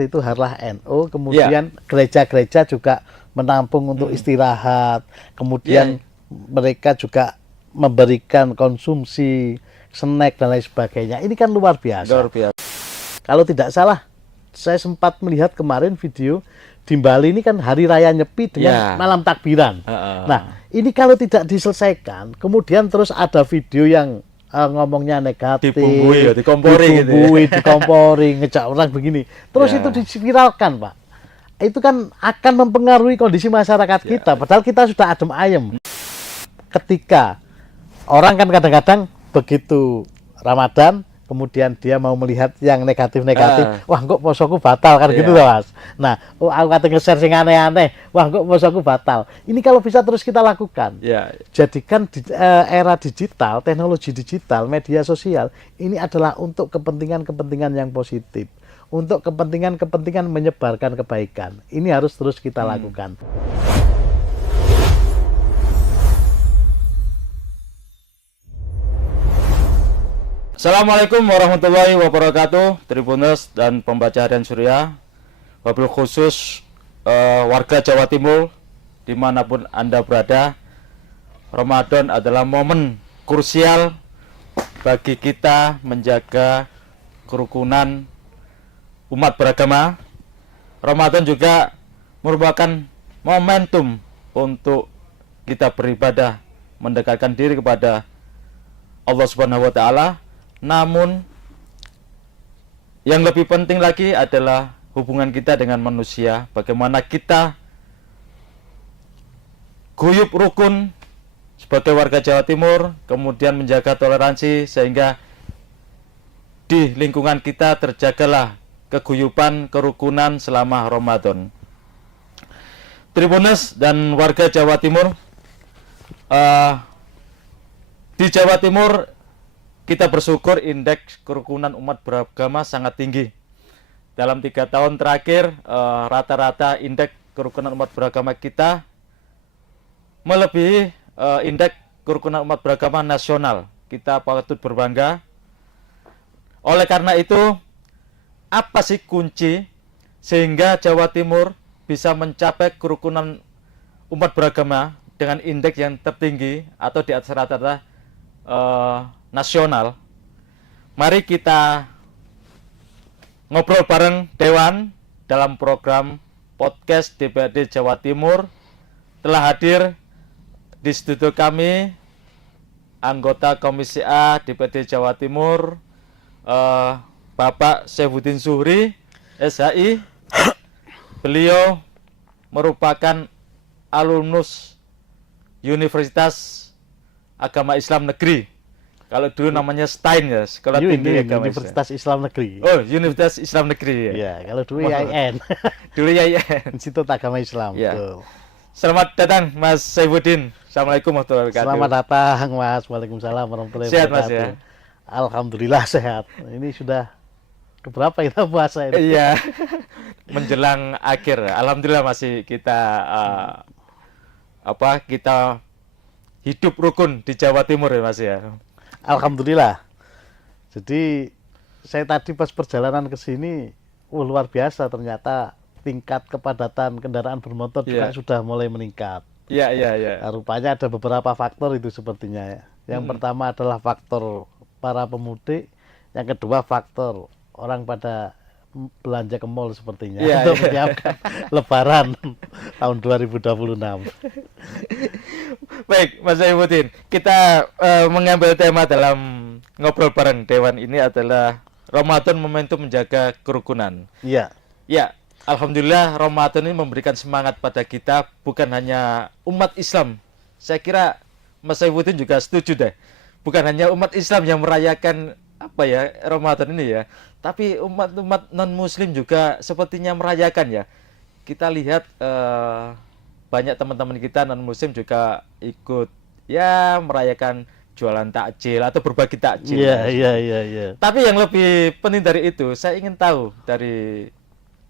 itu harlah NU, kemudian gereja-gereja juga menampung untuk istirahat, kemudian mereka juga memberikan konsumsi snack dan lain sebagainya. Ini kan luar biasa. Luar biasa. Kalau tidak salah, saya sempat melihat kemarin video di Bali ini kan hari raya Nyepi dengan malam takbiran. Nah, ini kalau tidak diselesaikan, kemudian terus ada video yang ngomongnya negatif, dikompori, ngejak orang begini. Terus itu diviralkan, Pak. Itu kan akan mempengaruhi kondisi masyarakat kita. Padahal kita sudah adem ayem. Ketika orang kan kadang-kadang begitu Ramadan, kemudian dia mau melihat yang negatif-negatif, wah kok posoku batal kan gitu loh, Mas. Nah, aku kata nge-share sing aneh-aneh, wah kok posoku batal. Ini kalau bisa terus kita lakukan. Jadikan era digital, teknologi digital, media sosial, ini adalah untuk kepentingan-kepentingan yang positif. Untuk kepentingan-kepentingan menyebarkan kebaikan. Ini harus terus kita lakukan. Assalamualaikum warahmatullahi wabarakatuh, Tribuners dan pembaca Harian Surya, wabil khusus warga Jawa Timur dimanapun Anda berada. Ramadan adalah momen krusial bagi kita menjaga kerukunan umat beragama. Ramadan juga merupakan momentum untuk kita beribadah, mendekatkan diri kepada Allah Subhanahu wa Ta'ala. Namun yang lebih penting lagi adalah hubungan kita dengan manusia. Bagaimana kita guyup rukun sebagai warga Jawa Timur, kemudian menjaga toleransi sehingga di lingkungan kita terjagalah keguyupan, kerukunan selama Ramadan. Tribuners dan warga Jawa Timur, di Jawa Timur kita bersyukur indeks kerukunan umat beragama sangat tinggi. Dalam 3 tahun terakhir, rata-rata indeks kerukunan umat beragama kita melebihi indeks kerukunan umat beragama nasional. Kita patut berbangga. Oleh karena itu, apa sih kunci sehingga Jawa Timur bisa mencapai kerukunan umat beragama dengan indeks yang tertinggi atau di atas rata-rata nasional? Mari kita ngobrol bareng Dewan dalam program podcast DPRD Jawa Timur. Telah hadir di studio kami anggota Komisi A DPRD Jawa Timur, Bapak Saifuddin Zuhri, SHI. Beliau merupakan alumnus Universitas Agama Islam Negeri. Kalau dulu namanya STAIN ya, Sekolah Tinggi Agama Universitas Islam Negeri. Oh, Universitas Islam Negeri ya. Ya, kalau dulu IAIN. Dulu IAIN. Institut Agama Islam. Ya. Betul. Selamat datang Mas Saifuddin. Assalamualaikum warahmatullahi wabarakatuh. Selamat datang Mas. Waalaikumsalam warahmatullahi wabarakatuh. Sehat Mas ya? Alhamdulillah sehat. Ini sudah keberapa kita puasa ini? Iya. Menjelang akhir. Alhamdulillah masih kita kita hidup rukun di Jawa Timur ya Mas ya. Alhamdulillah. Jadi saya tadi pas perjalanan ke sini, luar biasa ternyata tingkat kepadatan kendaraan bermotor juga sudah mulai meningkat. Iya. Nah, rupanya ada beberapa faktor itu sepertinya ya. Yang pertama adalah faktor para pemudik, yang kedua faktor orang pada belanja ke mall sepertinya untuk menyiapkan Lebaran tahun 2026. Baik, Mas Saifuddin, kita mengambil tema dalam ngobrol bareng Dewan ini adalah Ramadan momentum menjaga kerukunan. Iya. Ya, alhamdulillah Ramadan ini memberikan semangat pada kita, bukan hanya umat Islam. Saya kira Mas Saifuddin juga setuju deh. Bukan hanya umat Islam yang merayakan Ramadan ini ya, tapi umat non-Muslim juga sepertinya merayakan ya. Kita lihat banyak teman-teman kita non-Muslim juga ikut merayakan jualan takjil atau berbagi takjil. Iya. Tapi yang lebih penting dari itu, saya ingin tahu dari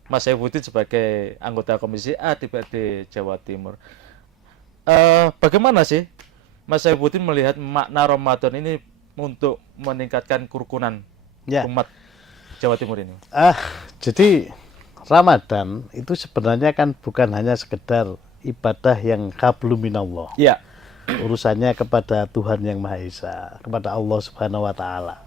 Mas Saifuddin sebagai anggota Komisi A DPRD Jawa Timur, bagaimana sih Mas Saifuddin melihat makna Ramadan ini untuk meningkatkan kerukunan umat Jawa Timur ini? Jadi Ramadan itu sebenarnya kan bukan hanya sekedar ibadah yang hablum minallah. Ya. Urusannya kepada Tuhan Yang Maha Esa, kepada Allah Subhanahu wa taala.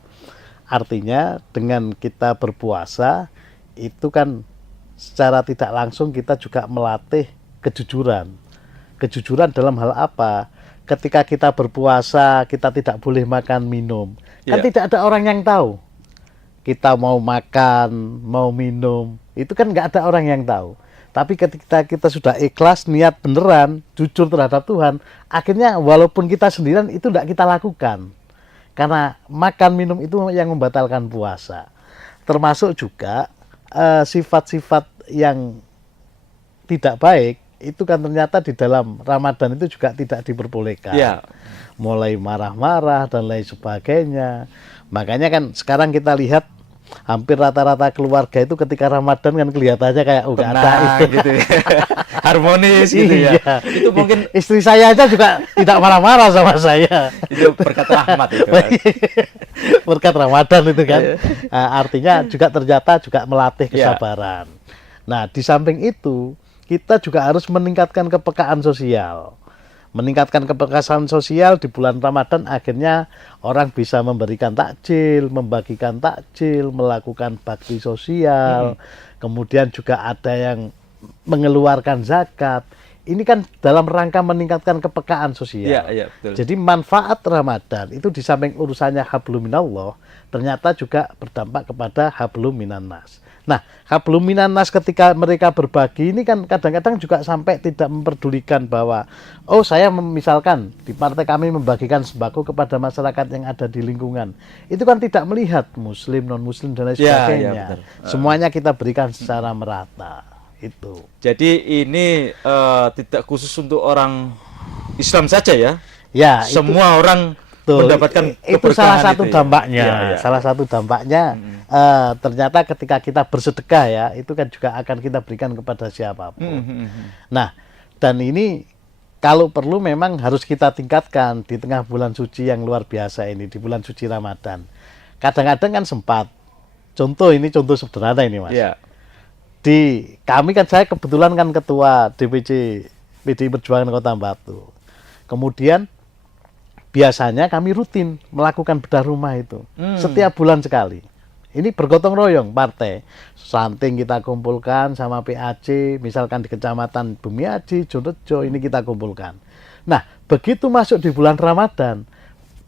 Artinya dengan kita berpuasa itu kan secara tidak langsung kita juga melatih kejujuran. Kejujuran dalam hal apa? Ketika kita berpuasa, kita tidak boleh makan minum. Kan tidak ada orang yang tahu. Kita mau makan, mau minum, itu kan nggak ada orang yang tahu. Tapi ketika kita sudah ikhlas, niat beneran, jujur terhadap Tuhan, akhirnya walaupun kita sendirian itu tidak kita lakukan. Karena makan minum itu yang membatalkan puasa. Termasuk juga sifat-sifat yang tidak baik, itu kan ternyata di dalam Ramadan itu juga tidak diperbolehkan. Ya. Mulai marah-marah dan lain sebagainya. Makanya kan sekarang kita lihat hampir rata-rata keluarga itu ketika Ramadan kan kelihatannya kayak nggak ada itu gitu ya. Harmonis gitu ya. Iya. Itu mungkin istri saya aja juga tidak marah-marah sama saya. Itu berkat rahmat itu. Kan? Berkat Ramadan itu kan. Artinya juga ternyata juga melatih kesabaran. Nah, di samping itu kita juga harus meningkatkan kepekaan sosial. Meningkatkan kepekaan sosial di bulan Ramadan, akhirnya orang bisa memberikan takjil, membagikan takjil, melakukan bakti sosial, kemudian juga ada yang mengeluarkan zakat. Ini kan dalam rangka meningkatkan kepekaan sosial. Betul. Jadi manfaat Ramadan itu di samping urusannya hablum minallah, ternyata juga berdampak kepada hablum minannas. Nah, hablum minannas ketika mereka berbagi ini kan kadang-kadang juga sampai tidak memperdulikan bahwa saya misalkan di partai kami membagikan sembako kepada masyarakat yang ada di lingkungan. Itu kan tidak melihat muslim, non muslim dan lain sebagainya. Semuanya kita berikan secara merata. Itu. Jadi ini tidak khusus untuk orang Islam saja ya. Ya, semua orang mendapatkan itu salah satu dampaknya. Salah satu dampaknya ternyata ketika kita bersedekah ya, itu kan juga akan kita berikan kepada siapapun. Nah, dan ini kalau perlu memang harus kita tingkatkan di tengah bulan suci yang luar biasa ini, di bulan suci Ramadan. Kadang-kadang kan sempat. Ini contoh sederhana ini, Mas. Di kami kan, saya kebetulan kan ketua DPC PDI Perjuangan Kota Batu. Kemudian biasanya kami rutin melakukan bedah rumah itu setiap bulan sekali. Ini bergotong royong partai. Santing kita kumpulkan sama PAC, misalkan di Kecamatan Bumiaji, Jonrejo, ini kita kumpulkan. Nah, begitu masuk di bulan Ramadan,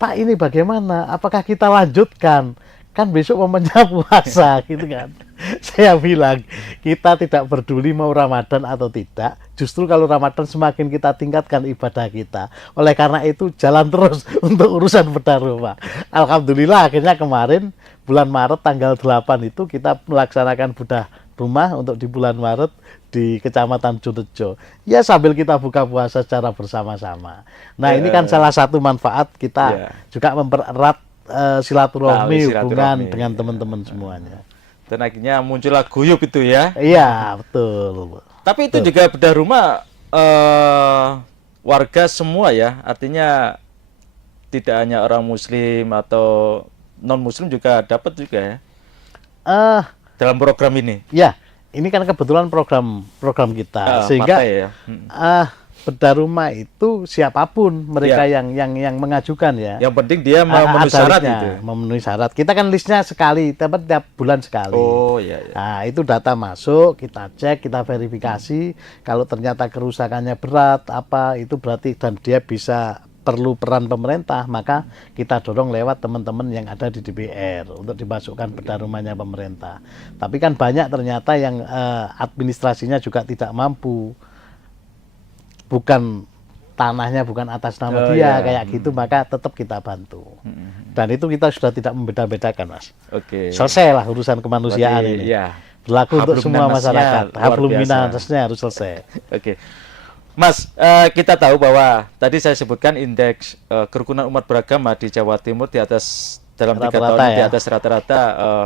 Pak ini bagaimana? Apakah kita lanjutkan? Kan besok momennya puasa gitu kan. Saya bilang, kita tidak peduli mau Ramadan atau tidak. Justru kalau Ramadan semakin kita tingkatkan ibadah kita. Oleh karena itu jalan terus untuk urusan bedah rumah. Alhamdulillah akhirnya kemarin bulan Maret tanggal 8 itu kita melaksanakan bedah rumah untuk di bulan Maret di Kecamatan Jonrejo. Ya sambil kita buka puasa secara bersama-sama. Nah ini kan salah satu manfaat kita juga mempererat silaturahmi hubungan dengan teman-teman semuanya. Dan akhirnya muncullah guyub itu ya. Iya, betul. Tapi itu juga bedah rumah warga semua ya. Artinya tidak hanya orang muslim atau non muslim juga dapat juga ya. Dalam program ini. Ya, ini kan kebetulan program kita sehingga ya. Bedah rumah itu siapapun mereka yang mengajukan ya. Yang penting dia memenuhi syarat itu. Memenuhi syarat. Kita kan listnya sekali, tiap bulan sekali. Oh iya. Nah, itu data masuk, kita cek, kita verifikasi. Kalau ternyata kerusakannya berat, itu berarti dan dia bisa perlu peran pemerintah, maka kita dorong lewat teman-teman yang ada di DPR untuk dimasukkan bedah rumahnya pemerintah. Tapi kan banyak ternyata yang administrasinya juga tidak mampu. Bukan tanahnya bukan atas nama dia kayak gitu, maka tetap kita bantu. Dan itu kita sudah tidak membeda-bedakan, Mas. Selesai lah urusan kemanusiaan ini. Berlaku untuk semua masyarakat. Hablum minannasnya harus selesai. Mas, kita tahu bahwa tadi saya sebutkan indeks kerukunan umat beragama di Jawa Timur di atas dalam 3 tahun di atas rata-rata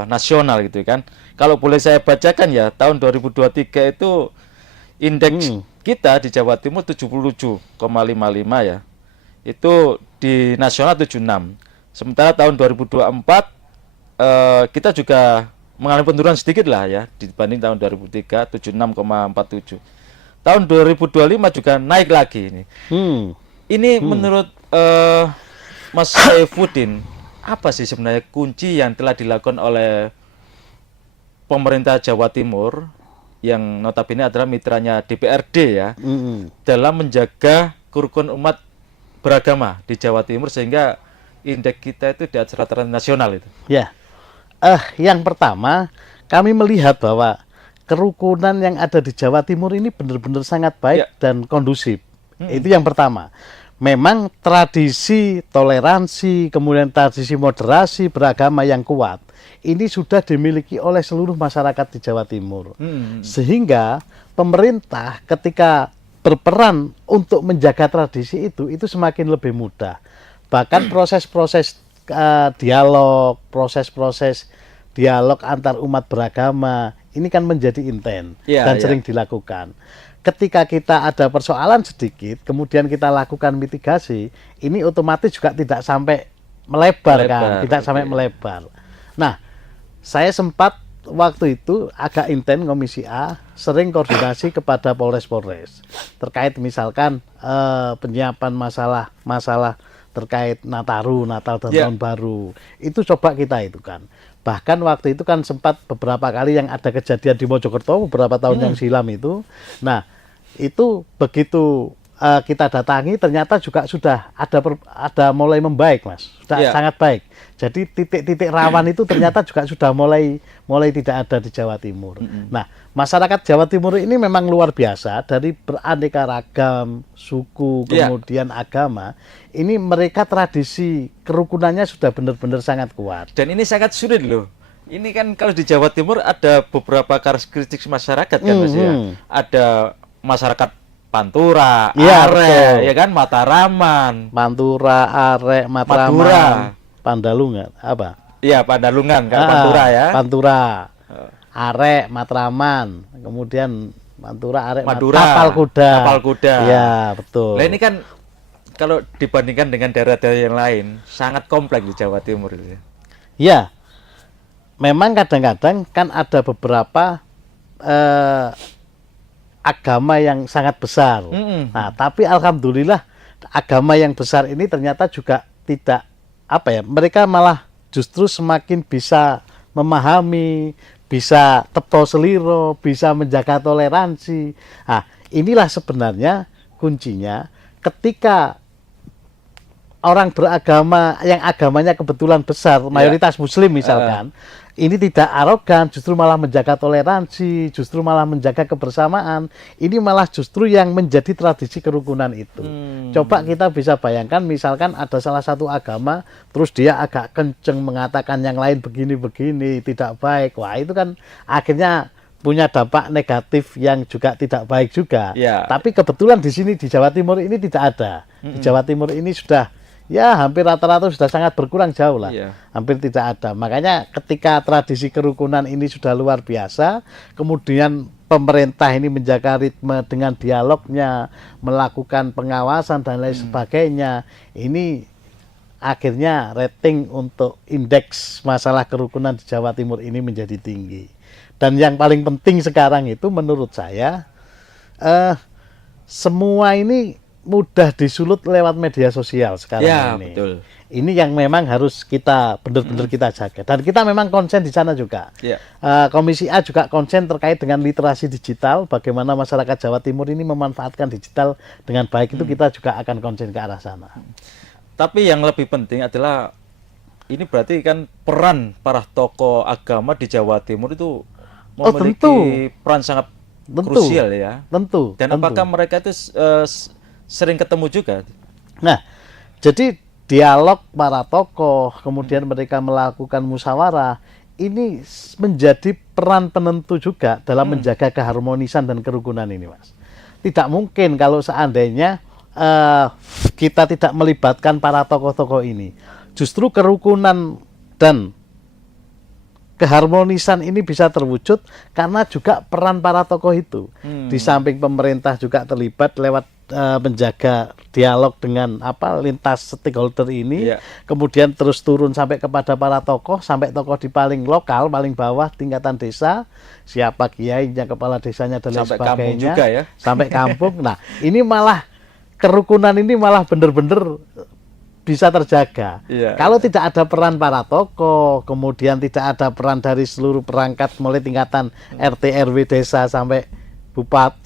nasional gitu kan. Kalau boleh saya bacakan ya, tahun 2023 itu indeks kita di Jawa Timur 77,55 ya. Itu di nasional 76. Sementara tahun 2024 kita juga mengalami penurunan sedikit lah ya dibanding tahun 2003 76,47. Tahun 2025 juga naik lagi ini. Ini menurut Mas Saifuddin, apa sih sebenarnya kunci yang telah dilakukan oleh pemerintah Jawa Timur yang notabene adalah mitranya DPRD ya, dalam menjaga kerukunan umat beragama di Jawa Timur sehingga indeks kita itu di atas rata-rata nasional itu? Ya, yang pertama kami melihat bahwa kerukunan yang ada di Jawa Timur ini benar-benar sangat baik dan kondusif. Itu yang pertama. Memang tradisi toleransi, kemudian tradisi moderasi beragama yang kuat, ini sudah dimiliki oleh seluruh masyarakat di Jawa Timur. Sehingga pemerintah ketika berperan untuk menjaga tradisi itu semakin lebih mudah. Bahkan proses-proses dialog, proses-proses dialog antar umat beragama, ini kan menjadi intens dan sering dilakukan. Ketika kita ada persoalan sedikit, kemudian kita lakukan mitigasi, ini otomatis juga tidak sampai melebar kan, tidak sampai melebar. Nah, saya sempat waktu itu agak intens Komisi A, sering koordinasi kepada Polres-Polres terkait misalkan penyiapan masalah terkait Nataru, Natal dan Tahun Baru. Itu coba kita itu kan. Bahkan waktu itu kan sempat beberapa kali yang ada kejadian di Mojokerto beberapa tahun yang silam itu. Nah, itu begitu kita datangi ternyata juga sudah ada mulai membaik, Mas. Sudah sangat baik. Jadi titik-titik rawan itu ternyata juga sudah mulai tidak ada di Jawa Timur. Nah, masyarakat Jawa Timur ini memang luar biasa, dari beraneka ragam suku, kemudian agama. Ini mereka tradisi kerukunannya sudah benar-benar sangat kuat. Dan ini sangat sulit loh. Ini kan kalau di Jawa Timur ada beberapa karakteristik masyarakat kan, Mas ya. Ada masyarakat Pantura, Arek, ya kan, Mataraman. Pantura, Arek, Mataraman, Pandalungan, apa? Iya, Pandalungan kan, Pantura ya. Pantura, Arek, Matraman, kemudian Pantura, Arek, Madura, Tapal Kuda. Iya, betul. Nah, ini kan kalau dibandingkan dengan daerah-daerah yang lain, sangat kompleks di Jawa Timur itu. Ya, memang kadang-kadang kan ada beberapa agama yang sangat besar. Nah, tapi alhamdulillah agama yang besar ini ternyata juga tidak mereka malah justru semakin bisa memahami, bisa tepto seliro, bisa menjaga toleransi. Nah, inilah sebenarnya kuncinya ketika orang beragama yang agamanya kebetulan besar, mayoritas muslim misalkan, ini tidak arogan, justru malah menjaga toleransi, justru malah menjaga kebersamaan. Ini malah justru yang menjadi tradisi kerukunan itu. Coba kita bisa bayangkan, misalkan ada salah satu agama, terus dia agak kenceng mengatakan yang lain begini-begini, tidak baik. Wah, itu kan akhirnya punya dampak negatif yang juga tidak baik juga. Tapi kebetulan di sini di Jawa Timur ini tidak ada. Di Jawa Timur ini sudah hampir rata-rata sudah sangat berkurang jauh lah. Hampir tidak ada. Makanya ketika tradisi kerukunan ini sudah luar biasa, kemudian pemerintah ini menjaga ritme dengan dialognya, melakukan pengawasan dan lain sebagainya, ini akhirnya rating untuk indeks masalah kerukunan di Jawa Timur ini menjadi tinggi. Dan yang paling penting sekarang itu menurut saya, semua ini mudah disulut lewat media sosial sekarang ini. Betul. Ini yang memang harus kita benar-benar kita jaga. Dan kita memang konsen di sana juga. Komisi A juga konsen terkait dengan literasi digital, bagaimana masyarakat Jawa Timur ini memanfaatkan digital dengan baik, itu kita juga akan konsen ke arah sana. Tapi yang lebih penting adalah, ini berarti kan peran para tokoh agama di Jawa Timur itu memiliki peran sangat krusial ya. Tentu. Dan apakah mereka itu sering ketemu juga? Nah, jadi dialog para tokoh, kemudian mereka melakukan musyawarah, ini menjadi peran penentu juga dalam menjaga keharmonisan dan kerukunan ini, Mas. Tidak mungkin kalau seandainya kita tidak melibatkan para tokoh-tokoh ini. Justru kerukunan dan keharmonisan ini bisa terwujud karena juga peran para tokoh itu. Di samping pemerintah juga terlibat lewat menjaga dialog dengan lintas stakeholder ini, kemudian terus turun sampai kepada para tokoh, sampai tokoh di paling lokal, paling bawah tingkatan desa, siapa kiainya, kepala desanya dan lain sampai sebagainya, kampung juga ya, sampai kampung. Nah, ini malah kerukunan ini malah benar-benar bisa terjaga. Kalau tidak ada peran para tokoh, kemudian tidak ada peran dari seluruh perangkat mulai tingkatan RT RW desa sampai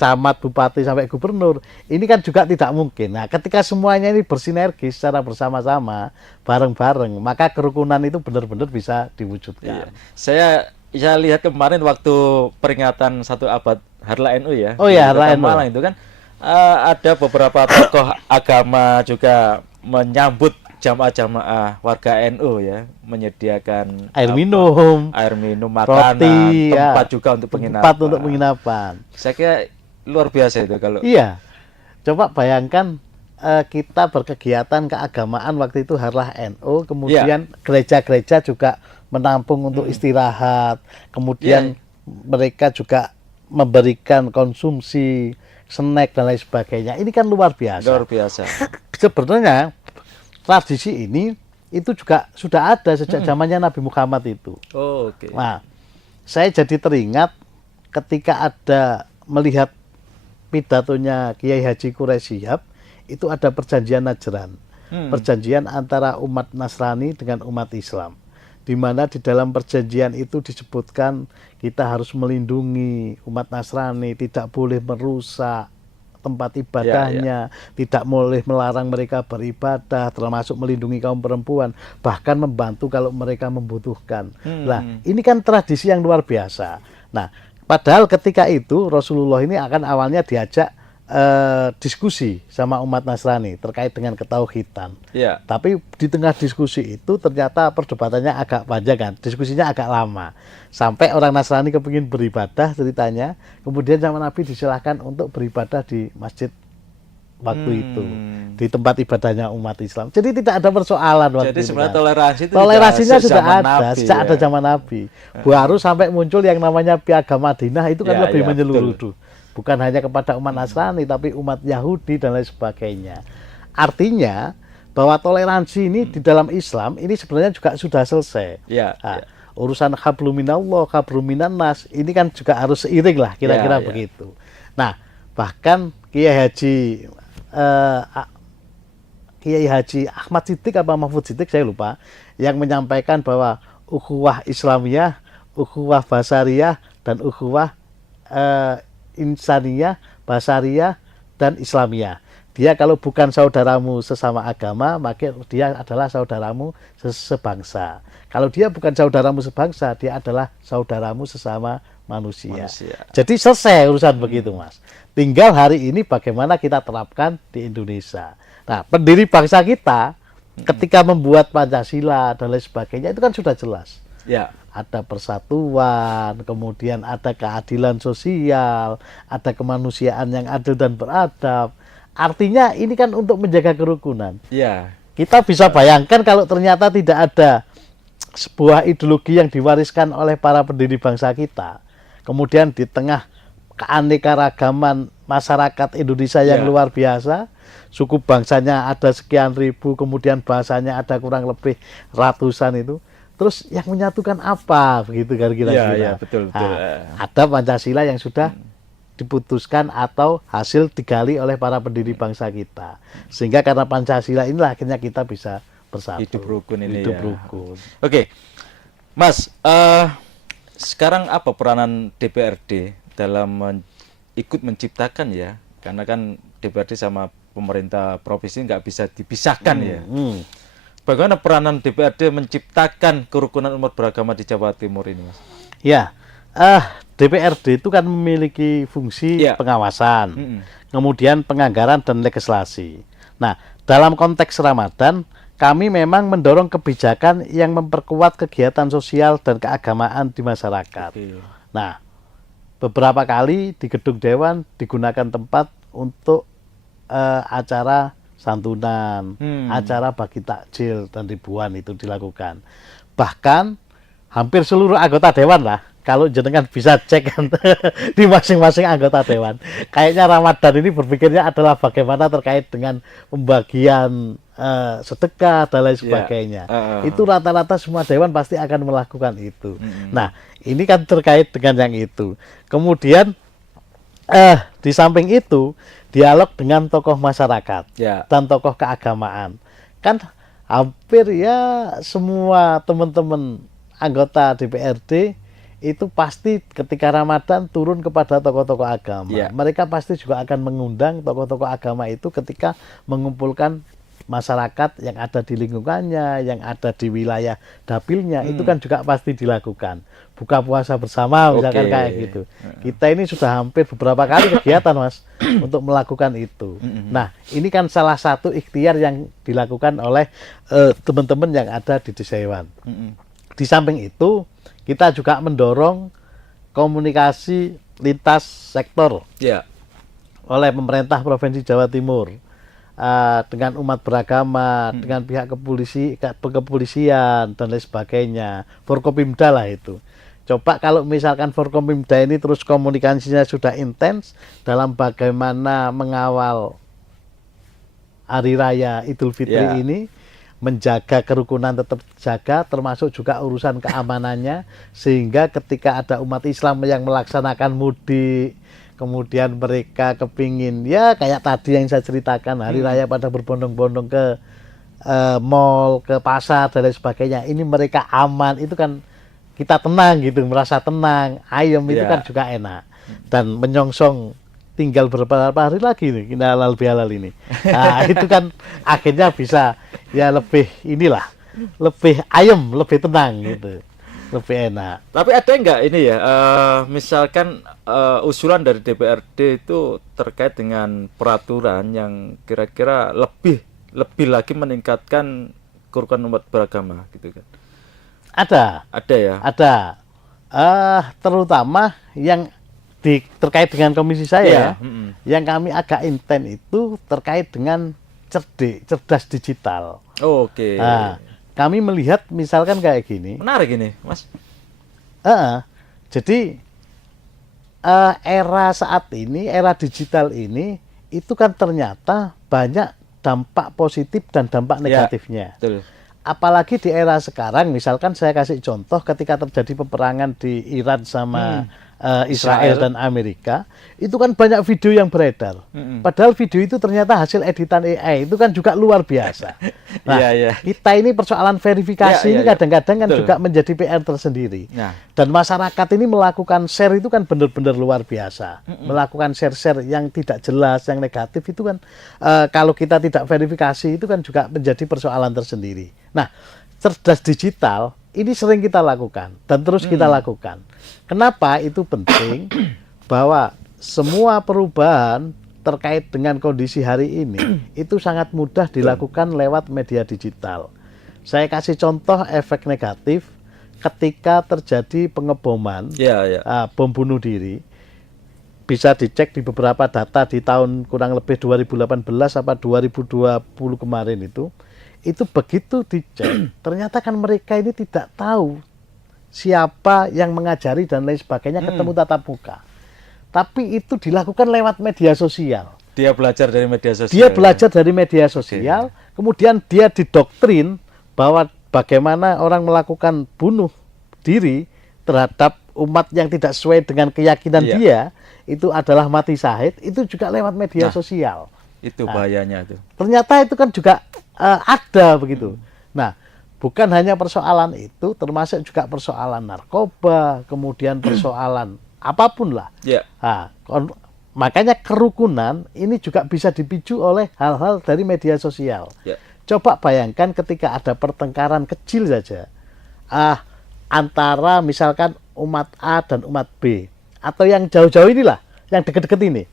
camat, bupati sampai gubernur, ini kan juga tidak mungkin. Nah, ketika semuanya ini bersinergi secara bersama-sama, bareng-bareng, maka kerukunan itu benar-benar bisa diwujudkan. Saya lihat kemarin waktu peringatan 1 abad Harlah NU ya. Oh ya, Harlah NU. Malang itu kan ada beberapa tokoh agama juga menyambut jamaah-jamaah warga NU ya, menyediakan air minum, makanan, roti, tempat juga untuk penginapan. Tempat untuk penginapan. Saya kira luar biasa itu kalau. Iya. Coba bayangkan kita berkegiatan keagamaan waktu itu Harlah NU, kemudian gereja-gereja juga menampung untuk istirahat, kemudian mereka juga memberikan konsumsi snack dan lain sebagainya. Ini kan luar biasa. Luar biasa. Sebenarnya tradisi ini itu juga sudah ada sejak zamannya Nabi Muhammad itu. Oh, oke. Nah, saya jadi teringat ketika ada melihat pidatonya Kiai Haji Quraisy Shihab, itu ada perjanjian Najran. Perjanjian antara umat Nasrani dengan umat Islam. Di mana di dalam perjanjian itu disebutkan kita harus melindungi umat Nasrani, tidak boleh merusak tempat ibadahnya, tidak boleh melarang mereka beribadah, termasuk melindungi kaum perempuan, bahkan membantu kalau mereka membutuhkan. Nah, ini kan tradisi yang luar biasa. Nah, padahal ketika itu Rasulullah ini akan awalnya diajak diskusi sama umat Nasrani terkait dengan ketauhidan. Tapi di tengah diskusi itu ternyata perdebatannya agak panjang kan, diskusinya agak lama. Sampai orang Nasrani kepingin beribadah ceritanya, kemudian sama Nabi disilahkan untuk beribadah di masjid waktu itu, di tempat ibadahnya umat Islam. Jadi tidak ada persoalan waktu itu. Jadi sebenarnya kan. Toleransinya sudah ada sejak ada zaman Nabi. Baru sampai muncul yang namanya Piagam Madinah itu kan lebih menyeluruh. Bukan hanya kepada umat Nasrani, tapi umat Yahudi dan lain sebagainya. Artinya bahwa toleransi ini di dalam Islam ini sebenarnya juga sudah selesai. Urusan hablum minallah, hablum minannas, ini kan juga harus seiring lah, kira-kira begitu. Nah, bahkan Kiai Haji Ahmad Siddiq apa Mahfud Siddiq saya lupa, yang menyampaikan bahwa ukhuwah Islamiyah, ukhuwah Basariyah, dan ukhuwah Insaniyah, Basariyah, dan Islamiyah. Dia kalau bukan saudaramu sesama agama, maka dia adalah saudaramu sebangsa. Kalau dia bukan saudaramu sebangsa, dia adalah saudaramu sesama manusia. Jadi selesai urusan begitu, Mas. Tinggal hari ini bagaimana kita terapkan di Indonesia. Nah, pendiri bangsa kita ketika membuat Pancasila dan lain sebagainya itu kan sudah jelas. Ada persatuan, kemudian ada keadilan sosial, ada kemanusiaan yang adil dan beradab. Artinya ini kan untuk menjaga kerukunan. Kita bisa bayangkan kalau ternyata tidak ada sebuah ideologi yang diwariskan oleh para pendiri bangsa kita, kemudian di tengah keanekaragaman masyarakat Indonesia yang luar biasa, suku bangsanya ada sekian ribu, kemudian bahasanya ada kurang lebih ratusan itu. Terus yang menyatukan apa begitu kira-kira? Betul. Ada Pancasila yang sudah diputuskan atau hasil digali oleh para pendiri bangsa kita. Sehingga karena Pancasila inilah akhirnya kita bisa bersatu. Hidup rukun ini. Rukun. Oke. Mas, sekarang apa peranan DPRD dalam ikut menciptakan ya? Karena kan DPRD sama pemerintah provinsi nggak bisa dipisahkan ya. Bagaimana peranan DPRD menciptakan kerukunan umat beragama di Jawa Timur ini, Mas? DPRD itu kan memiliki fungsi pengawasan, kemudian penganggaran dan legislasi. Nah, dalam konteks Ramadan, kami memang mendorong kebijakan yang memperkuat kegiatan sosial dan keagamaan di masyarakat. Nah, beberapa kali di Gedung Dewan digunakan tempat untuk acara santunan, acara bagi takjil dan ribuan itu dilakukan. Bahkan hampir seluruh anggota dewan lah kalau jenengan bisa cek kan di masing-masing anggota dewan, kayaknya Ramadan ini berpikirnya adalah bagaimana terkait dengan pembagian sedekah dan lain sebagainya. Itu rata-rata semua dewan pasti akan melakukan itu. Nah, ini kan terkait dengan yang itu. Kemudian di samping itu dialog dengan tokoh masyarakat dan tokoh keagamaan. Kan hampir ya semua teman-teman anggota DPRD itu pasti ketika Ramadan turun kepada tokoh-tokoh agama. Mereka pasti juga akan mengundang tokoh-tokoh agama itu ketika mengumpulkan masyarakat yang ada di lingkungannya, yang ada di wilayah dapilnya, itu kan juga pasti dilakukan. Buka puasa bersama misalkan kayak gitu. Kita ini sudah hampir beberapa kali kegiatan Mas untuk melakukan itu. Nah, ini kan salah satu ikhtiar yang dilakukan oleh teman-teman yang ada di Desa Hewan. Di samping itu, kita juga mendorong komunikasi lintas sektor oleh pemerintah Provinsi Jawa Timur dengan umat beragama, dengan pihak kepolisian dan lain sebagainya, Forkopimda lah itu. Coba kalau misalkan Forkopimda ini terus komunikasinya sudah intens dalam bagaimana mengawal Hari Raya Idul Fitri ini, menjaga kerukunan tetap jaga, termasuk juga urusan keamanannya, sehingga ketika ada umat Islam yang melaksanakan mudik, kemudian mereka kepingin ya kayak tadi yang saya ceritakan hari raya pada berbondong-bondong ke mall, ke pasar dan lain sebagainya, ini mereka aman, itu kan kita tenang gitu, merasa tenang, ayem itu kan juga enak. Dan menyongsong tinggal beberapa hari lagi nih kita halal bihalal ini. Nah, itu kan akhirnya bisa ya lebih inilah, lebih ayem, lebih tenang gitu. Lebih enak. Tapi ada enggak ini ya, misalkan usulan dari DPRD itu terkait dengan peraturan yang kira-kira lebih lagi meningkatkan kerukunan umat beragama gitu kan? Ada ya? Ada. Terutama yang terkait dengan komisi saya, yang kami agak intens itu terkait dengan cerdas digital. Oke. Nah, kami melihat misalkan kayak gini. Menarik ini, Mas. Jadi era saat ini, era digital ini, itu kan ternyata banyak dampak positif dan dampak negatifnya. Betul. Apalagi di era sekarang, misalkan saya kasih contoh ketika terjadi peperangan di Iran sama Israel dan Amerika, itu kan banyak video yang beredar. Padahal video itu ternyata hasil editan AI, itu kan juga luar biasa. Nah, kita ini persoalan verifikasi ini kadang-kadang kan juga menjadi PR tersendiri. Dan masyarakat ini melakukan share itu kan benar-benar luar biasa. Melakukan share-share yang tidak jelas, yang negatif itu kan kalau kita tidak verifikasi itu kan juga menjadi persoalan tersendiri. Nah, cerdas digital ini sering kita lakukan dan terus kita lakukan. Kenapa itu penting? Bahwa semua perubahan terkait dengan kondisi hari ini itu sangat mudah dilakukan lewat media digital. Saya kasih contoh efek negatif ketika terjadi pengeboman, bom bunuh diri. Bisa dicek di beberapa data di tahun kurang lebih 2018 apa 2020 kemarin itu begitu dicek, ternyata kan mereka ini tidak tahu siapa yang mengajari dan lain sebagainya, ketemu tatap muka. Tapi itu dilakukan lewat media sosial. Dia belajar dari media sosial. Dia belajar dari media sosial, kemudian dia didoktrin bahwa bagaimana orang melakukan bunuh diri terhadap umat yang tidak sesuai dengan keyakinan dia, itu adalah mati syahid, itu juga lewat media sosial. Itu bahayanya itu. Ternyata itu kan juga ada begitu. Nah, bukan hanya persoalan itu, termasuk juga persoalan narkoba, kemudian persoalan apapun lah. Nah, makanya kerukunan ini juga bisa dipicu oleh hal-hal dari media sosial. Coba bayangkan ketika ada pertengkaran kecil saja antara misalkan umat A dan umat B, atau yang jauh-jauh inilah, yang deket-deket ini.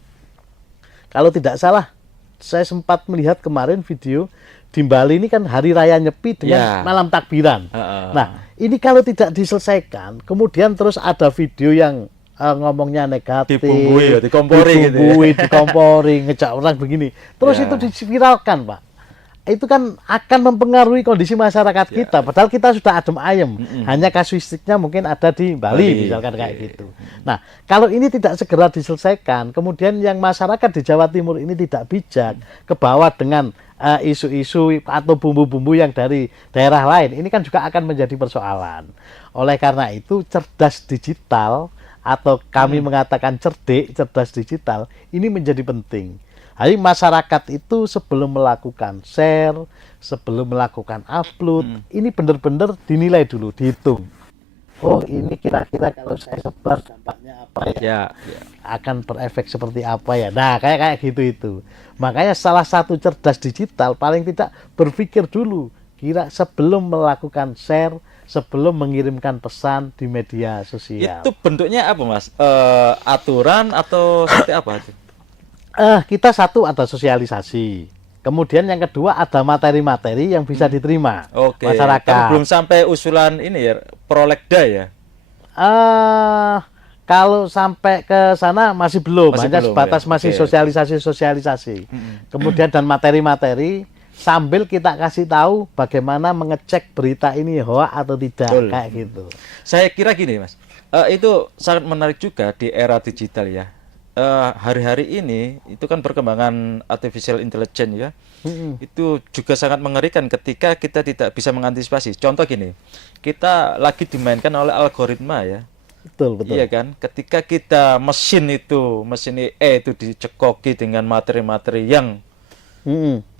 Kalau tidak salah, saya sempat melihat kemarin video di Bali ini kan hari raya Nyepi dengan malam takbiran. Nah, ini kalau tidak diselesaikan, kemudian terus ada video yang ngomongnya negatif, dikompori, ngejak orang begini. Terus itu diviralkan, Pak. itu kan akan mempengaruhi kondisi masyarakat kita. Padahal kita sudah adem ayem. Hanya kasuistiknya mungkin ada di Bali misalkan kayak gitu. Nah, kalau ini tidak segera diselesaikan, kemudian yang masyarakat di Jawa Timur ini tidak bijak, ke bawah dengan isu-isu atau bumbu-bumbu yang dari daerah lain, ini kan juga akan menjadi persoalan. Oleh karena itu, cerdas digital atau kami mengatakan cerdas digital, ini menjadi penting. Jadi masyarakat itu sebelum melakukan share, sebelum melakukan upload, ini benar-benar dinilai dulu, dihitung. Oh, ini kira-kira kalau saya sebar dampaknya apa ya? Akan berefek seperti apa ya? Nah, kayak gitu itu. Makanya salah satu cerdas digital paling tidak berpikir dulu, kira sebelum melakukan share, sebelum mengirimkan pesan di media sosial. Itu bentuknya apa, Mas? Aturan atau seperti apa? Kita satu ada sosialisasi, kemudian yang kedua ada materi-materi yang bisa diterima masyarakat. Kan belum sampai usulan ini ya, prolegda ya? Kalau sampai ke sana masih belum, hanya sebatas masih sosialisasi. Kemudian dan materi-materi sambil kita kasih tahu bagaimana mengecek berita ini hoax atau tidak. Kayak gitu. Saya kira gini, Mas, itu sangat menarik juga di era digital ya. Hari-hari ini itu kan perkembangan artificial intelligence ya, itu juga sangat mengerikan ketika kita tidak bisa mengantisipasi. Contoh gini, kita lagi dimainkan oleh algoritma ya. Betul. Iya kan, ketika kita mesin itu dicekoki dengan materi-materi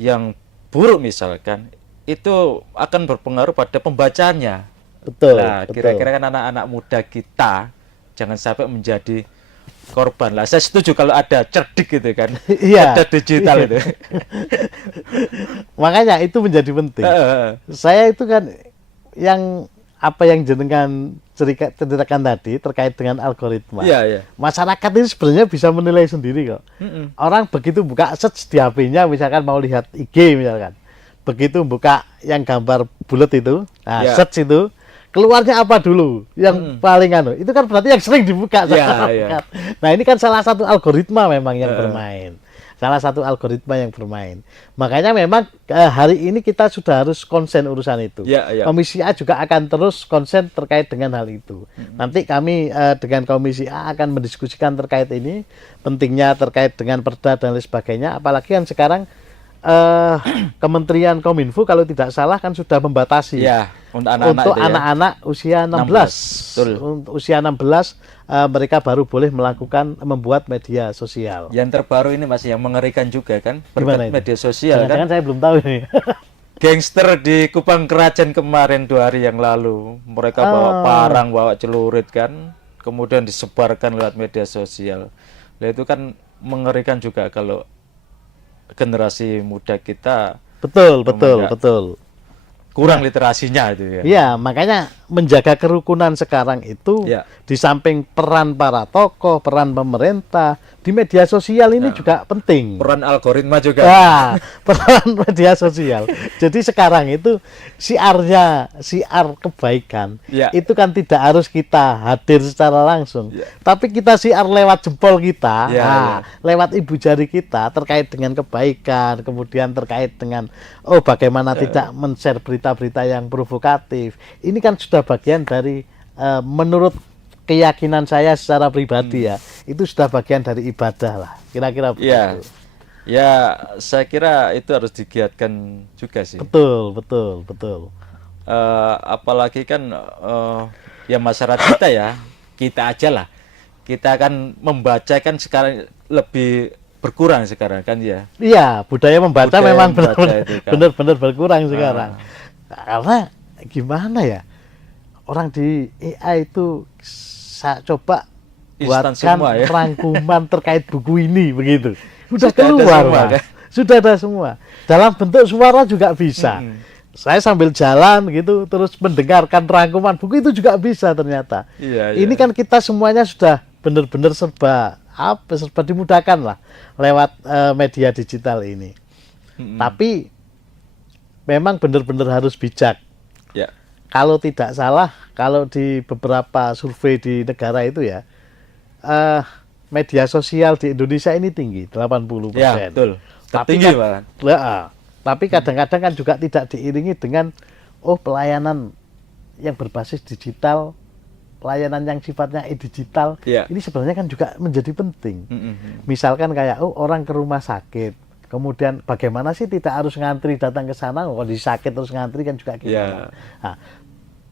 yang buruk misalkan, itu akan berpengaruh pada pembacanya. Nah, kira-kira kan anak-anak muda kita jangan sampai menjadi korban lah. Saya setuju kalau ada cerdik gitu kan, ada digital itu. Makanya itu menjadi penting. Saya itu kan yang apa yang jenengan ceritakan tadi terkait dengan algoritma. Masyarakat ini sebenarnya bisa menilai sendiri kok. Orang begitu buka search di HP-nya, misalkan mau lihat IG misalkan, begitu buka yang gambar bulat itu, search itu, keluarnya apa dulu yang paling itu kan berarti yang sering dibuka. Nah, ini kan salah satu algoritma memang yang bermain. Makanya memang hari ini kita sudah harus konsen urusan itu. Komisi A juga akan terus konsen terkait dengan hal itu. Nanti kami dengan Komisi A akan mendiskusikan terkait ini, pentingnya terkait dengan perda dan lain sebagainya. Apalagi kan sekarang Kementerian Kominfo kalau tidak salah kan sudah membatasi untuk anak-anak usia 16. Untuk usia 16 mereka baru boleh membuat media sosial. Yang terbaru ini masih yang mengerikan juga kan, berkat media sosial. Jangan-jangan saya belum tahu ini. Gangster di Kupang Kerajan kemarin 2 hari yang lalu, mereka bawa parang, bawa celurit kan, kemudian disebarkan lewat media sosial. Nah, itu kan mengerikan juga kalau generasi muda kita betul kurang literasinya itu ya. Iya, makanya menjaga kerukunan sekarang itu di samping peran para tokoh, peran pemerintah di media sosial ini juga penting. Peran algoritma juga. Peran media sosial. Jadi sekarang itu siar kebaikan itu kan tidak harus kita hadir secara langsung, tapi kita siar lewat jempol kita, lewat ibu jari kita terkait dengan kebaikan, kemudian terkait dengan bagaimana tidak men-share berita-berita yang provokatif. Ini kan sudah bagian dari menurut keyakinan saya secara pribadi itu sudah bagian dari ibadah lah, kira-kira begitu. Saya kira itu harus digiatkan juga sih. Betul. Apalagi kan masyarakat kita aja lah, kita akan membaca kan sekarang lebih berkurang sekarang kan ya. Iya, budaya membaca memang benar-benar berkurang sekarang. Karena gimana ya, orang di AI itu saya coba buatkan rangkuman terkait buku ini begitu. Sudah keluar, sudah ada semua. Dalam bentuk suara juga bisa. Saya sambil jalan gitu terus mendengarkan rangkuman buku itu juga bisa ternyata. Ini kan kita semuanya sudah benar-benar serba dimudahkan lah lewat media digital ini. Tapi memang benar-benar harus bijak. Kalau tidak salah, kalau di beberapa survei di negara itu media sosial di Indonesia ini tinggi, 80%. Betul. Tapi tinggi banget. Tapi kadang-kadang kan juga tidak diiringi dengan pelayanan yang berbasis digital, pelayanan yang sifatnya digital. Ini sebenarnya kan juga menjadi penting. Misalkan kayak orang ke rumah sakit, kemudian bagaimana sih tidak harus ngantri datang ke sana, kondisi sakit terus ngantri kan juga gimana. Nah,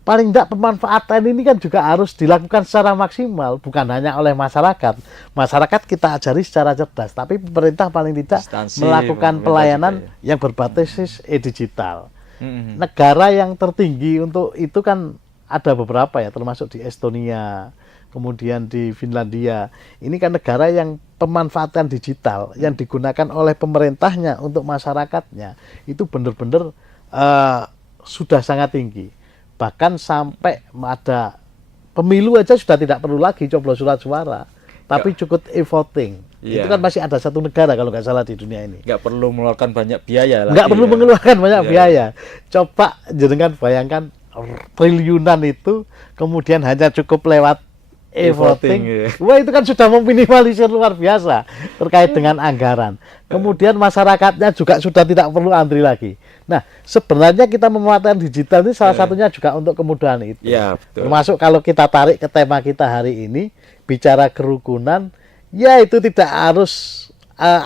paling tidak pemanfaatan ini kan juga harus dilakukan secara maksimal, bukan hanya oleh masyarakat. Masyarakat kita ajari secara cerdas, tapi pemerintah paling tidak melakukan pelayanan yang berbasis digital. Negara yang tertinggi untuk itu kan ada beberapa ya, termasuk di Estonia, kemudian di Finlandia. Ini kan negara yang pemanfaatan digital yang digunakan oleh pemerintahnya untuk masyarakatnya itu benar-benar sudah sangat tinggi. Bahkan sampai ada pemilu aja sudah tidak perlu lagi coblos surat suara, tapi cukup e-voting. Itu kan masih ada satu negara kalau nggak salah di dunia ini. Nggak perlu mengeluarkan banyak biaya. Nggak perlu mengeluarkan banyak biaya. Coba jenengan bayangkan triliunan itu kemudian hanya cukup lewat e-voting. Wah, itu kan sudah meminimalisir luar biasa terkait dengan anggaran. Kemudian masyarakatnya juga sudah tidak perlu antri lagi. Nah, sebenarnya kita memanfaatkan digital ini salah satunya juga untuk kemudahan itu. Ya, betul. Termasuk kalau kita tarik ke tema kita hari ini, bicara kerukunan, ya itu tidak harus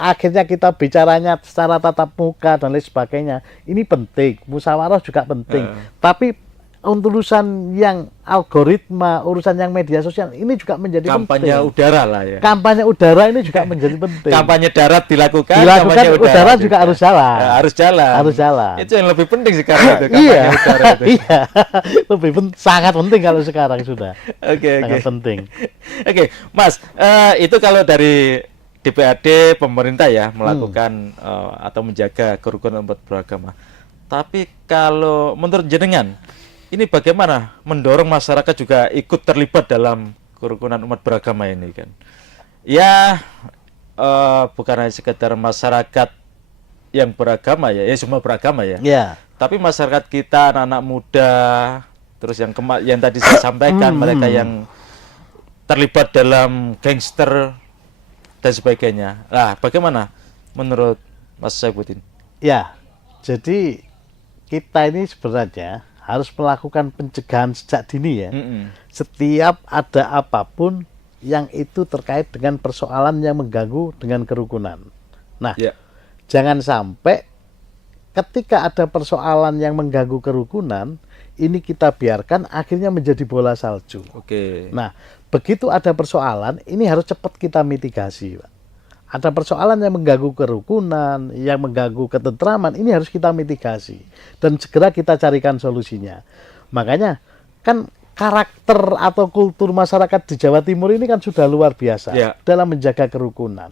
akhirnya kita bicaranya secara tatap muka dan lain sebagainya. Ini penting, musyawarah juga penting. Tapi urusan yang algoritma, urusan yang media sosial ini juga menjadi kampanye penting. Udara lah ya. Kampanye udara ini juga menjadi penting. Kampanye darat dilakukan kampanye udara juga harus jalan. Ya, harus jalan. Harus jalan. Itu yang lebih penting sekarang itu kampanye udara itu. Iya. Lebih sangat penting kalau sekarang sudah. Sangat penting. Oke, Mas, itu kalau dari DPAD pemerintah ya melakukan atau menjaga kerukunan umat beragama. Tapi kalau menurut jenengan ini bagaimana mendorong masyarakat juga ikut terlibat dalam kerukunan umat beragama ini kan? Ya, bukan hanya sekedar masyarakat yang beragama ya semua beragama ya. Tapi masyarakat kita, anak-anak muda, terus yang tadi saya sampaikan mereka yang terlibat dalam gangster dan sebagainya. Nah, bagaimana menurut Mas Saifuddin? Ya, jadi kita ini sebenarnya harus melakukan pencegahan sejak dini ya. Setiap ada apapun yang itu terkait dengan persoalan yang mengganggu dengan kerukunan. Nah, jangan sampai ketika ada persoalan yang mengganggu kerukunan, ini kita biarkan akhirnya menjadi bola salju. Nah, begitu ada persoalan, ini harus cepat kita mitigasi, Pak. Ada persoalan yang mengganggu kerukunan, yang mengganggu ketentraman, ini harus kita mitigasi dan segera kita carikan solusinya. Makanya kan karakter atau kultur masyarakat di Jawa Timur ini kan sudah luar biasa dalam menjaga kerukunan.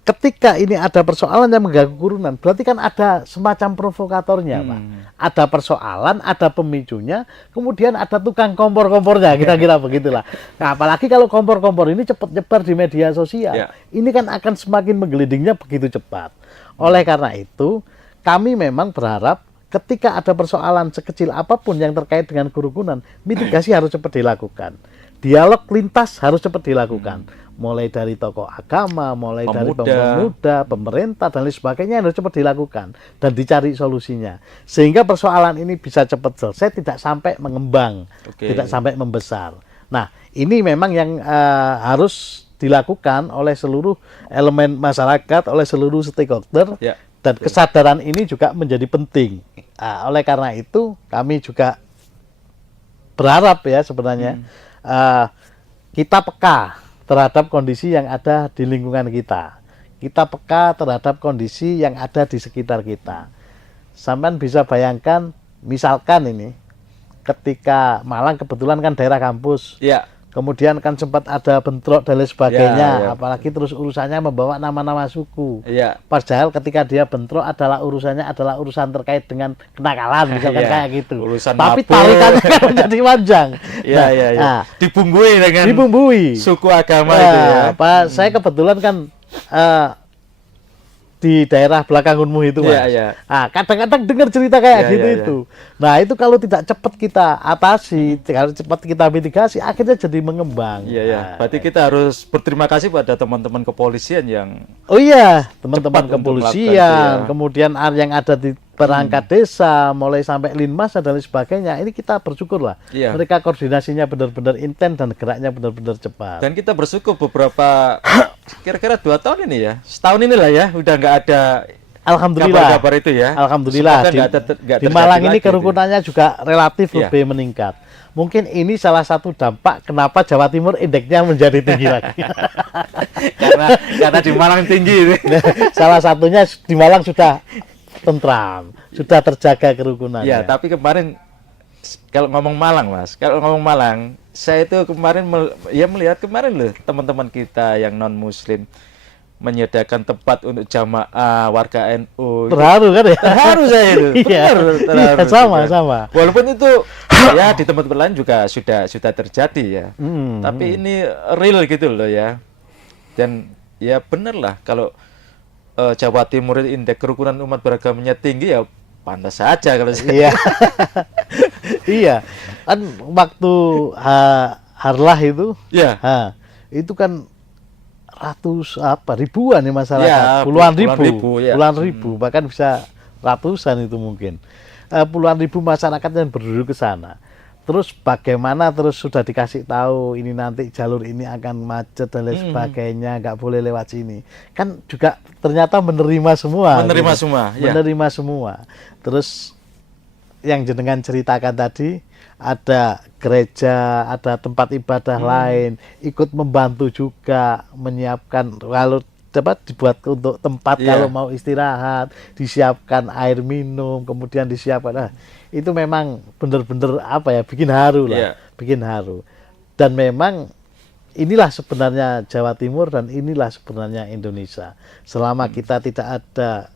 Ketika ini ada persoalan yang mengganggu kerukunan, berarti kan ada semacam provokatornya, Pak. Ada persoalan, ada pemicunya, kemudian ada tukang kompor-kompornya, kira-kira begitulah. Nah, apalagi kalau kompor-kompor ini cepat nyebar di media sosial, ini kan akan semakin menggelindingnya begitu cepat. Oleh karena itu, kami memang berharap ketika ada persoalan sekecil apapun yang terkait dengan kerukunan, mitigasi harus cepat dilakukan. Dialog lintas harus cepat dilakukan. Mulai dari tokoh agama, mulai dari pemuda, pemerintah, dan lain sebagainya harus cepat dilakukan. Dan dicari solusinya. Sehingga persoalan ini bisa cepat selesai, tidak sampai mengembang, tidak sampai membesar. Nah, ini memang yang harus dilakukan oleh seluruh elemen masyarakat, oleh seluruh stakeholder, dan kesadaran ini juga menjadi penting. Nah, oleh karena itu, kami juga berharap ya sebenarnya, kita peka terhadap kondisi yang ada di lingkungan kita. Kita peka terhadap kondisi yang ada di sekitar kita. Sampean bisa bayangkan, misalkan ini, ketika Malang kebetulan kan daerah kampus. Kemudian kan sempat ada bentrok dan lain sebagainya. Apalagi terus urusannya membawa nama-nama suku. Padahal ketika dia bentrok urusannya adalah urusan terkait dengan kenakalan, misalkan kayak gitu. Tapi tarikannya kan menjadi panjang. Nah, dibumbui dengan suku agama itu ya. Saya kebetulan kan di daerah belakangunmu itu, Mas. Nah, kadang-kadang dengar cerita kayak gitu itu. Nah, itu kalau tidak cepat kita atasi, kalau cepat kita mitigasi, akhirnya jadi mengembang. Nah, berarti kita harus berterima kasih pada teman-teman kepolisian yang teman-teman kepolisian, kemudian yang ada di perangkat desa, mulai sampai linmas dan lain sebagainya. Ini kita bersyukur lah. Mereka koordinasinya benar-benar intens dan geraknya benar-benar cepat. Dan kita bersyukur beberapa kira-kira 2 tahun ini ya, setahun inilah ya, udah nggak ada kabar-kabar itu ya. Alhamdulillah. Di Malang ini kerukunannya juga relatif lebih meningkat. Mungkin ini salah satu dampak kenapa Jawa Timur indeksnya menjadi tinggi lagi. karena di Malang tinggi. Salah satunya di Malang sudah tentram, sudah terjaga kerukunannya. Ya, tapi kemarin kalau ngomong Malang, saya itu kemarin melihat kemarin loh teman-teman kita yang non Muslim menyediakan tempat untuk jamaah warga NU. Terharu kan ya? Terharu saya itu. Terharu. Sama. Walaupun itu ya di tempat lain juga sudah terjadi ya. Tapi ini real gitu loh ya. Dan ya benar lah kalau Jawa Timur indeks kerukunan umat beragamanya tinggi ya pantas saja kalau saya. Iya. Iya. Kan waktu Harlah itu, itu kan ribuan ya masyarakat, puluhan ribu, bahkan bisa ratusan itu mungkin. Puluhan ribu masyarakat yang berduduk ke sana. Terus bagaimana sudah dikasih tahu ini nanti jalur ini akan macet dan lain sebagainya, nggak boleh lewat sini. Kan juga ternyata menerima semua. Menerima semua. Terus yang jenengan ceritakan tadi, ada gereja, ada tempat ibadah lain, ikut membantu juga menyiapkan kalau dapat dibuat untuk tempat kalau mau istirahat, disiapkan air minum, kemudian disiapkan. Itu memang benar-benar bikin haru lah, bikin haru. Dan memang inilah sebenarnya Jawa Timur dan inilah sebenarnya Indonesia. Selama kita tidak ada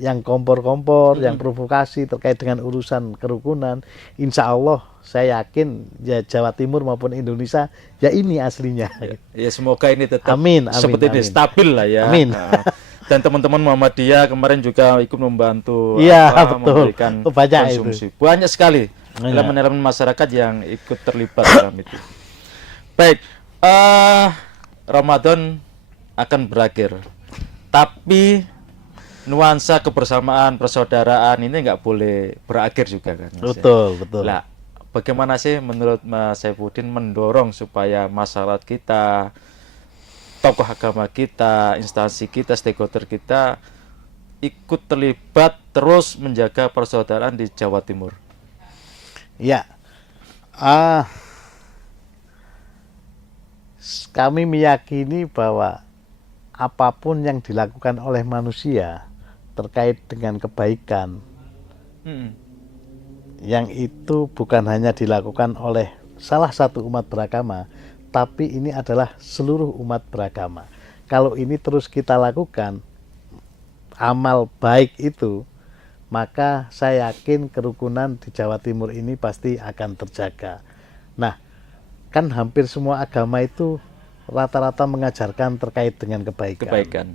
yang kompor-kompor, yang provokasi terkait dengan urusan kerukunan, insya Allah saya yakin ya Jawa Timur maupun Indonesia ya ini aslinya. Ya semoga ini tetap seperti ini stabil lah ya. Amin. Dan teman-teman Muhammadiyah kemarin juga ikut membantu memberikan konsumsi. Banyak sekali elemen-elemen masyarakat yang ikut terlibat dalam itu. Baik, Ramadan akan berakhir, tapi nuansa kebersamaan, persaudaraan ini nggak boleh berakhir juga kan, Mas? Betul. Lah, bagaimana sih menurut Mas Saifuddin mendorong supaya masyarakat kita, tokoh agama kita, instansi kita, stakeholder kita ikut terlibat terus menjaga persaudaraan di Jawa Timur? Ya, kami meyakini bahwa apapun yang dilakukan oleh manusia terkait dengan kebaikan, yang itu bukan hanya dilakukan oleh salah satu umat beragama, tapi ini adalah seluruh umat beragama. Kalau ini terus kita lakukan, amal baik itu, maka saya yakin kerukunan di Jawa Timur ini pasti akan terjaga. Nah, kan hampir semua agama itu rata-rata mengajarkan terkait dengan kebaikan.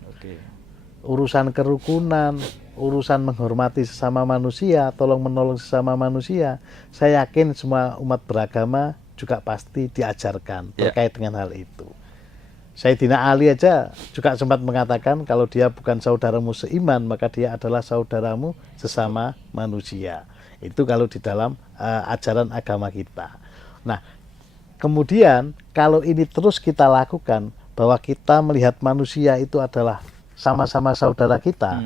Urusan kerukunan, urusan menghormati sesama manusia, tolong menolong sesama manusia, saya yakin semua umat beragama juga pasti diajarkan terkait dengan hal itu. Sayyidina Ali aja juga sempat mengatakan kalau dia bukan saudaramu seiman, maka dia adalah saudaramu sesama manusia. Itu kalau di dalam ajaran agama kita. Nah, kemudian kalau ini terus kita lakukan, bahwa kita melihat manusia itu adalah sama-sama saudara kita,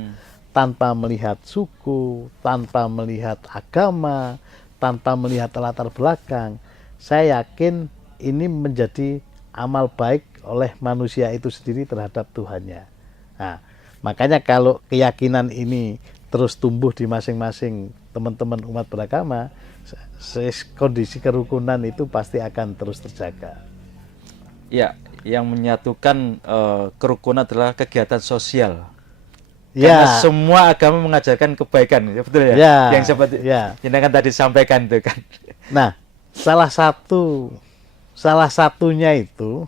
tanpa melihat suku, tanpa melihat agama, tanpa melihat latar belakang, saya yakin ini menjadi amal baik oleh manusia itu sendiri terhadap Tuhannya. Nah, makanya kalau keyakinan ini terus tumbuh di masing-masing teman-teman umat beragama, kondisi kerukunan itu pasti akan terus terjaga. Ya, yang menyatukan kerukunan adalah kegiatan sosial. Karena semua agama mengajarkan kebaikan, ya betul ya? Yang seperti yang kan tadi sampaikan itu kan. Nah, salah satunya itu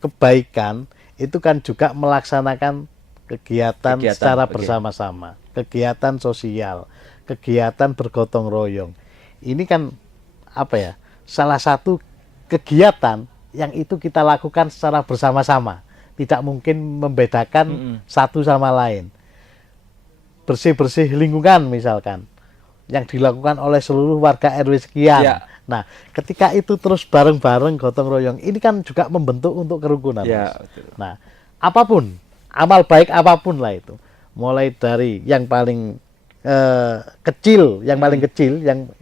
kebaikan itu kan juga melaksanakan kegiatan secara bersama-sama, kegiatan sosial, kegiatan bergotong royong. Ini kan apa ya? Salah satu kegiatan yang itu kita lakukan secara bersama-sama. Tidak mungkin membedakan satu sama lain. Bersih-bersih lingkungan misalkan, yang dilakukan oleh seluruh warga RW sekian. Ya. Nah, ketika itu terus bareng-bareng gotong royong, ini kan juga membentuk untuk kerukunan. Ya, nah, apapun, amal baik apapun lah itu. Mulai dari yang paling kecil, yang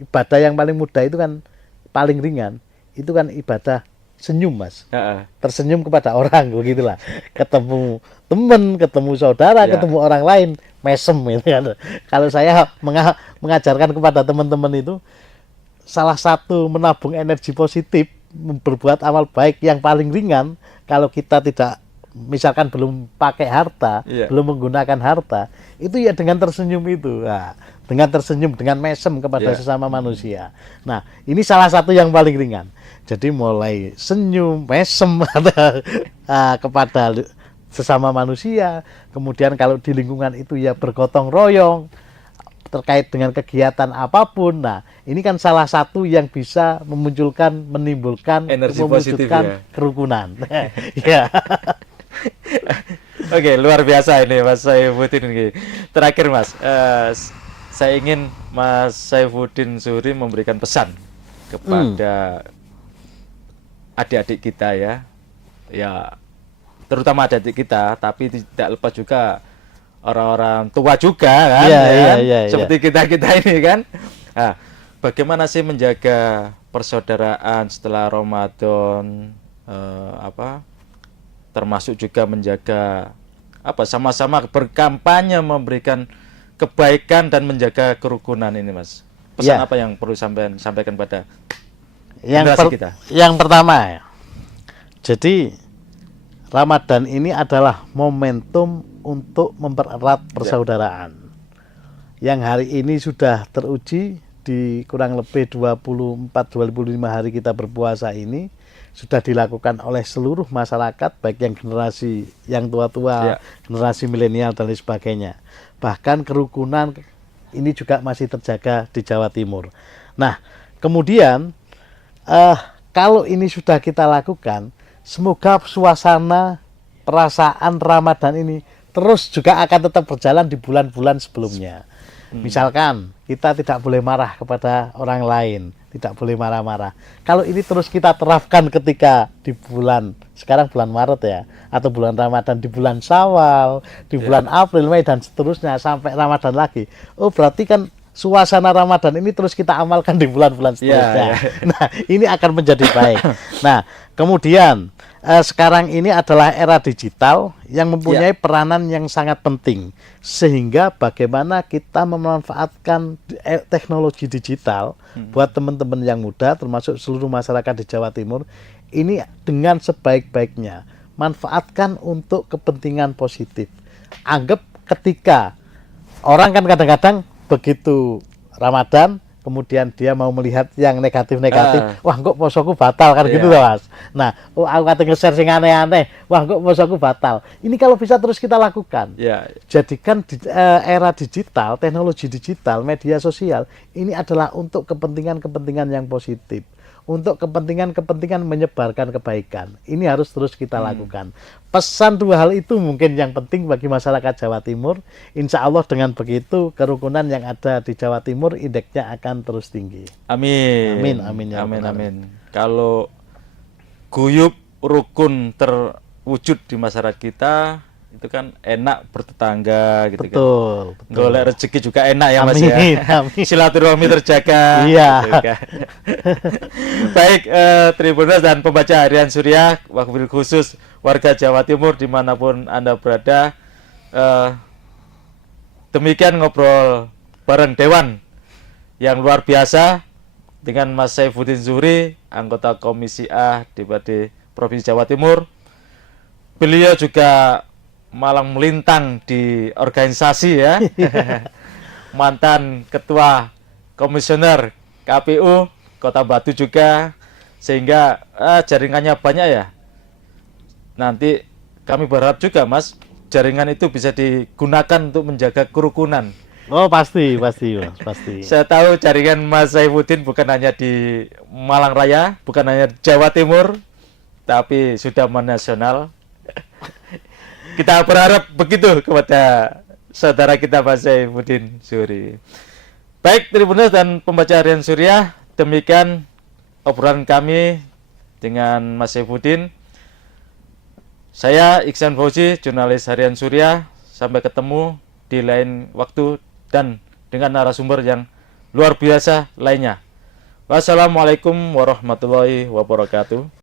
ibadah yang paling mudah itu kan paling ringan, itu kan ibadah senyum, Mas. Tersenyum kepada orang, begitulah. Ketemu teman, ketemu saudara, ketemu orang lain, mesem gitu kan. Kalau saya mengajarkan kepada teman-teman itu, salah satu menabung energi positif, berbuat amal baik yang paling ringan, kalau kita tidak, misalkan belum pakai harta, belum menggunakan harta, itu ya dengan tersenyum itu. Nah, dengan tersenyum, dengan mesem kepada sesama manusia. Nah, ini salah satu yang paling ringan. Jadi mulai senyum, mesem kepada sesama manusia. Kemudian kalau di lingkungan itu ya bergotong royong terkait dengan kegiatan apapun. Nah, ini kan salah satu yang bisa menimbulkan energi positif, kerukunan. Ya. Oke, luar biasa ini Mas Saifuddin. Terakhir Mas, saya ingin Mas Saifuddin Zuhri memberikan pesan kepada adik-adik kita ya terutama adik-adik kita, tapi tidak lepas juga orang-orang tua juga kan, seperti kita ini kan. Nah, bagaimana sih menjaga persaudaraan setelah Ramadan, termasuk juga menjaga sama-sama berkampanye memberikan kebaikan dan menjaga kerukunan ini, Mas. Pesan apa yang perlu sampaikan pada generasi kita? Yang pertama, jadi Ramadan ini adalah momentum untuk mempererat persaudaraan. Yang hari ini sudah teruji di kurang lebih 24-25 hari kita berpuasa ini, sudah dilakukan oleh seluruh masyarakat, baik yang generasi yang tua-tua, generasi milenial dan lain sebagainya. Bahkan kerukunan ini juga masih terjaga di Jawa Timur. Nah, kemudian kalau ini sudah kita lakukan, semoga suasana perasaan Ramadan ini terus juga akan tetap berjalan di bulan-bulan sebelumnya. Misalkan kita tidak boleh marah kepada orang lain, tidak boleh marah-marah. Kalau ini terus kita terapkan ketika di sekarang bulan Maret ya, atau bulan Ramadan, di bulan Syawal, di bulan April, Mei dan seterusnya sampai Ramadan lagi. Oh, berarti kan suasana Ramadan ini terus kita amalkan di bulan-bulan seterusnya. Nah, ini akan menjadi baik. Nah, kemudian sekarang ini adalah era digital yang mempunyai peranan yang sangat penting, sehingga bagaimana kita memanfaatkan teknologi digital buat teman-teman yang muda, termasuk seluruh masyarakat di Jawa Timur, ini dengan sebaik-baiknya manfaatkan untuk kepentingan positif. Anggap ketika orang kan kadang-kadang begitu Ramadan, kemudian dia mau melihat yang negatif-negatif, wah kok posoku batal kan gitu loh, Mas. Nah, aku kata nge-share sing aneh-aneh, wah kok posoku batal. Ini kalau bisa terus kita lakukan. Jadikan era digital, teknologi digital, media sosial, ini adalah untuk kepentingan-kepentingan yang positif. Untuk kepentingan-kepentingan menyebarkan kebaikan. Ini harus terus kita lakukan. Pesan dua hal itu mungkin yang penting bagi masyarakat Jawa Timur. Insya Allah dengan begitu kerukunan yang ada di Jawa Timur indeksnya akan terus tinggi. Amin. Amin, amin ya. Amin. Kalau guyub rukun terwujud di masyarakat kita, itu kan enak bertetangga gitu. Betul. Golek rezeki juga enak ya, Mas ya. Amin. Silaturahmi terjaga. Iya. Gitu kan. Baik, Tribuners dan pembaca harian Surya, wabil khusus warga Jawa Timur dimanapun Anda berada, demikian ngobrol bareng Dewan yang luar biasa dengan Mas Saifuddin Zuhri, anggota Komisi A DPRD Provinsi Jawa Timur. Beliau juga malang melintang di organisasi ya. Mantan ketua komisioner KPU Kota Batu juga, sehingga jaringannya banyak ya. Nanti kami berharap juga Mas, jaringan itu bisa digunakan untuk menjaga kerukunan. Oh pasti Mas, pasti. Saya tahu jaringan Mas Saifuddin bukan hanya di Malang Raya, bukan hanya Jawa Timur, tapi sudah menasional. Kita berharap begitu kepada saudara kita Mas Saifuddin Zuhri. Baik, Tribuners dan pembaca Harian Suriah, demikian obrolan kami dengan Mas Saifuddin. Saya Iksan Fauzi, jurnalis Harian Suriah. Sampai ketemu di lain waktu dan dengan narasumber yang luar biasa lainnya. Wassalamualaikum warahmatullahi wabarakatuh.